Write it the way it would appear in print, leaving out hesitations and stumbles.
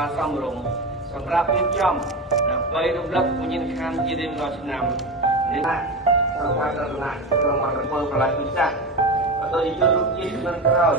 បានសមរម្យសម្រាប់រៀបចំដើម្បីរំលឹកវិញ្ញាណក្ខន្ធជារៀងរាល់ឆ្នាំនេះថាសម្រាប់រតនៈក្នុងមន្តពលប្រឡាយពិសាក៏ដូចជាជនរួមជាតិជំនាន់ក្រោយ